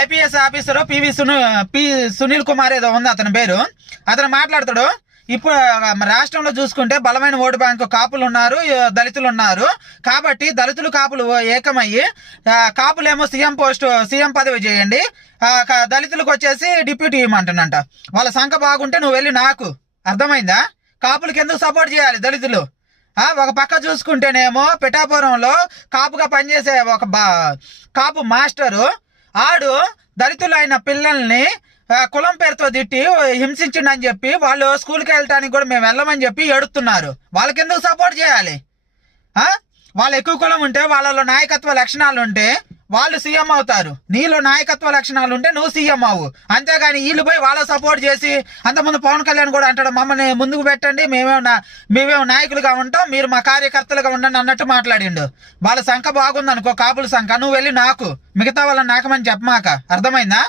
IPS officer P Sunil Kumar ఏదో ఉంది అతని పేరు. అతను మాట్లాడతాడు, ఇప్పుడు రాష్ట్రంలో చూసుకుంటే బలమైన ఓటు బ్యాంకు కాపులు ఉన్నారు, దళితులు ఉన్నారు. కాబట్టి దళితులు కాపులు ఏకమయ్యి కాపులేమో సీఎం పదవి చేయండి, దళితులకు వచ్చేసి డిప్యూటీ ఇవ్వమంటున్నంట. వాళ్ళ సంఖ్య బాగుంటే నువ్వు వెళ్ళి నాకు అర్థమైందా? కాపులకి ఎందుకు సపోర్ట్ చేయాలి దళితులు? ఒక పక్క చూసుకుంటేనేమో పిఠాపురంలో కాపుగా పనిచేసే ఒక కాపు మాస్టరు ఆడు దళితులైన పిల్లల్ని కులం పేరుతో తిట్టి హింసించిండని చెప్పి వాళ్ళు స్కూల్కి వెళ్ళటానికి కూడా మేము వెళ్ళమని చెప్పి ఏడుతున్నారు. వాళ్ళకి ఎందుకు సపోర్ట్ చేయాలి? వాళ్ళు ఎక్కువ కులం ఉంటే వాళ్ళలో నాయకత్వ లక్షణాలు ఉంటే వాళ్ళు సీఎం అవుతారు. నీలో నాయకత్వ లక్షణాలు ఉంటే నువ్వు సీఎం అవ్వు. అంతేగాని వీళ్ళు పోయి వాళ్ళ సపోర్ట్ చేసి, అంతకుముందు పవన్ కళ్యాణ్ కూడా అంటాడు, మమ్మల్ని ముందుకు పెట్టండి, మేమేమో నాయకులుగా ఉంటాం, మీరు మా కార్యకర్తలుగా ఉండండి అన్నట్టు మాట్లాడిండు. వాళ్ళ సంఖ్య బాగుందనుకో, కాపుల సంఖ్య, నువ్వు వెళ్ళి నాకు మిగతా వాళ్ళని నాకమని చెప్పమాక. అర్థమైందా?